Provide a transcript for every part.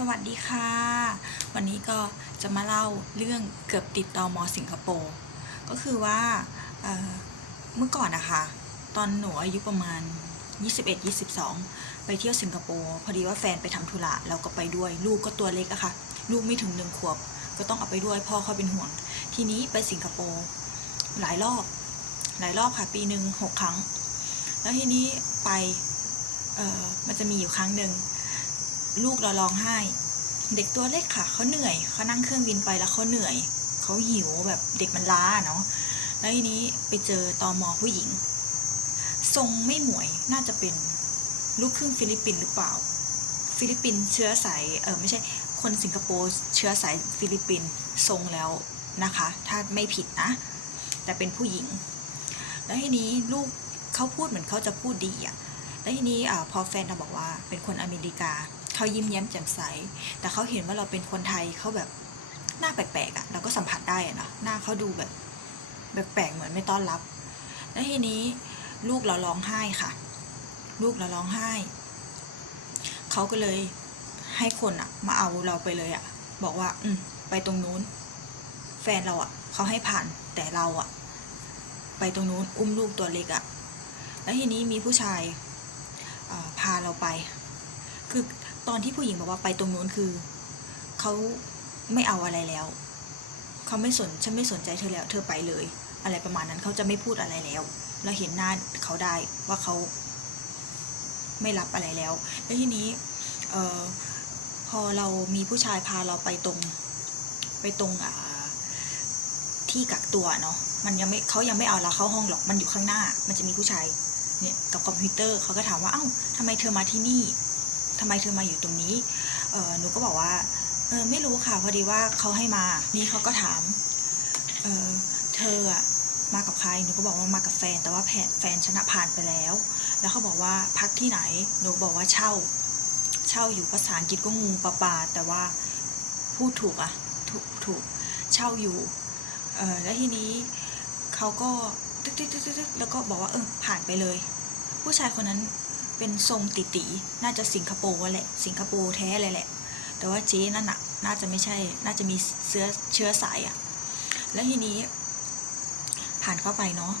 สวัสดีค่ะ วันนี้ก็จะมาเล่าเรื่องเกือบติดตอมอสิงคโปร์ก็คือว่าเเมื่อก่อนนะคะ ตอนหนูอายุประมาณ 21-22 ไปเที่ยวสิงคโปร์พอดีว่าแฟนไปทำธุระเราก็ไปด้วยลูกก็ตัวเล็กอะค่ะ ลูกไม่ถึงหนึ่งขวบ ก็ต้องเอาไปด้วยพ่อเขาเป็นห่วง ทีนี้ไปสิงคโปร์หลายรอบ หลายรอบค่ะ ปีหนึ่งหกครั้ง แล้วทีนี้ไปมันจะมีอยู่ครั้งหนึ่ง ลูกเราร้องไห้ เด็กตัวเล็กค่ะเขาเหนื่อยเขานั่งเครื่องบินไปแล้วเขาเหนื่อยเขาหิวแบบเด็กมันล้าเนาะแล้วทีนี้ไปเจอตอมอผู้หญิง ทรงไม่หมวยน่าจะเป็นลูกครึ่งฟิลิปปินส์หรือเปล่า ฟิลิปปินส์เชื้อสายเออไม่ใช่คนสิงคโปร์เชื้อสายฟิลิปปินส์ทรงแล้วนะคะ ถ้าไม่ผิดนะ แต่เป็นผู้หญิง แล้วทีนี้ลูกเขาพูดเหมือนเขาจะพูดดีอะแล้วทีนี้อพอแฟนเราบอกว่าเป็นคนอเมริกา เขายิ้มแย้มแจ่มใส แต่เขาเห็นว่าเราเป็นคนไทยเขาแบบหน้าแปลกๆอะ่ะเราก็สัมผัสได้อะเนาะหน้าเขาดูแบบแปลกๆเหมือนไม่ต้อนรับ แล้วทีนี้ลูกเราร้องไห้ค่ะ ลูกเราร้องไห้ เขาก็เลยให้คนอะมาเอาเราไปเลยอะบอกว่า อืมไปตรงนู้น แฟนเราอะเขาให้ผ่านแต่เราอะไปตรงนู้นอุ้มลูกตัวเล็กอะแล้วทีนี้มีผู้ชายพาเราไป คือ ตอนที่ผู้หญิงบอกว่าไปตรงนู้นคือเขาไม่เอาอะไรแล้วเขาไม่สนฉันไม่สนใจเธอแล้ว เธอไปเลย อะไรประมาณนั้นเขาจะไม่พูดอะไรแล้วเราเห็นหน้าเขาได้ว่าเขาไม่รับอะไรแล้ว แล้วทีนี้เออพอเรามีผู้ชายพาเราไปตรง ไปตรงอ่าที่กักตัวเนาะมันยังไม่เขายังไม่เอาเราเข้าห้องหรอกมันอยู่ข้างหน้า มันจะมีผู้ชายเนี่ยกับคอมพิวเตอร์เขาก็ถามว่าเอ้าทำไมเธอมาที่นี่ ทำไมเธอมาอยู่ตรงนี้เออหนูก็บอกว่าเออไม่รู้ค่ะพอดีว่าเขาให้มา นี่เขาก็ถามเออเธออะมากับใครหนูก็บอกว่ามากับแฟน แต่ว่าแฟนแฟนชนะผ่านไปแล้ว แล้วเขาบอกว่าพักที่ไหนหนูบอกว่าเช่า เช่าอยู่ภาษาอังกฤษก็งูปลาปลาแต่ว่าพูดถูกอะถูกถูกเช่าอยู่เออแล้วทีนี้เขาก็ตึ๊กตึ๊กตึ๊กตึ๊กแล้วก็บอกว่าเออผ่านไปเลย ผู้ชายคนนั้น เป็นทรงติตีน่าจะสิงคโปร์แหละ สิงคโปร์แท้เลยแหละ แต่ว่าเจ๊นั่นน่ะ น่าจะไม่ใช่ น่าจะมีเชื้อเชื้อสายอะ่ะ แล้วทีนี้ ผ่านเข้าไปเนาะ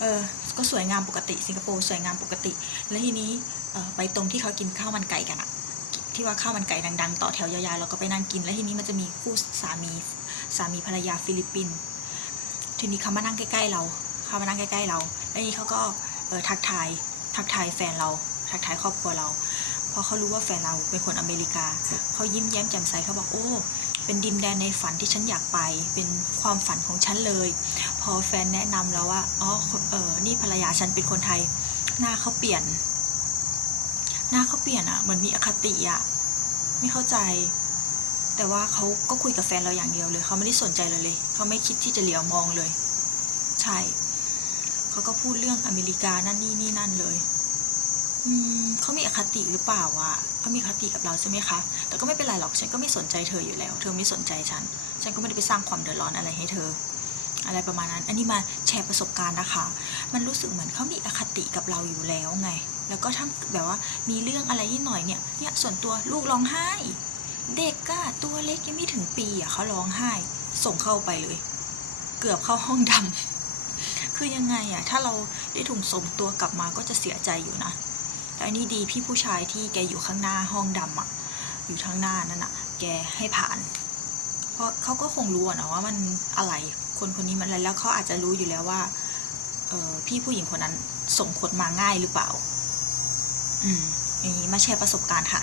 เออ ก็สวยงามปกติ สิงคโปร์สวยงามปกติ แล้วทีนี้เออไปตรงที่เขากินข้าวมันไก่กันอะที่ว่าข้าวมันไก่ดังๆ ต่อแถวยาวๆเราก็ไปนั่งกิน แล้วทีนี้มันจะมีคู่สามีสามีภรรยาฟิลิปปินส์ทีนี้เขามานั่งใกล้ๆเราเขามานั่งใกล้ๆเรา แล้วทีนี้เขาก็เออทักทายทักทายแฟนเรา ทักทายครอบครัวเราเพราะเขารู้ว่าแฟนเราเป็นคนอเมริกาเขายิ้มแย้มแจ่มใสเขาบอกโอ้ เป็นดินแดนในฝันที่ฉันอยากไป เป็นความฝันของฉันเลย พอแฟนแนะนำแล้วว่าอ๋อเออนี่ภรรยาฉันเป็นคนไทย หน้าเขาเปลี่ยน หน้าเขาเปลี่ยนอะเหมือนมีอคติอะไม่เข้าใจแต่ว่าเขาก็คุยกับแฟนเราอย่างเดียวเลย เขาไม่ได้สนใจเราเลย เขาไม่คิดที่จะเหลียวมองเลย ใช่ เขาก็พูดเรื่องอเมริกานั่นนี่นี่นั่นเลย เขามีอคติหรือเปล่าวะเขามีอคติกับเราใช่ไหมคะ แต่ก็ไม่เป็นไรหรอก ฉันก็ไม่สนใจเธออยู่แล้ว เธอไม่สนใจฉัน ฉันก็ไม่ได้ไปสร้างความเดือดร้อนอะไรให้เธอ อะไรประมาณนั้น อันนี้มาแชร์ประสบการณ์นะคะ มันรู้สึกเหมือนเขามีอคติกับเราอยู่แล้วไง แล้วก็ถ้าแบบว่ามีเรื่องอะไรนิดหน่อยเนี่ย เนี่ยส่วนตัวลูกร้องไห้ เด็กก็ตัวเล็กยังไม่ถึงปีอะเขาร้องไห้ ส่งเข้าไปเลย เกือบเข้าห้องดำคือยังไงอะถ้าเราได้ถูกส่งตัวกลับมาก็จะเสียใจอยู่นะ แต่อันนี้ดีพี่ผู้ชายที่แกอยู่ข้างหน้าห้องดำอะอยู่ข้างหน้านั่นอะแกให้ผ่าน เพราะเขาก็คงรู้อะนะว่ามันอะไรคนคนนี้มันอะไรแล้วเขาอาจจะรู้อยู่แล้วว่าเออพี่ผู้หญิงคนนั้นส่งคนมาง่ายหรือเปล่า อืมอย่างนี้มาแชร์ประสบการณ์ค่ะ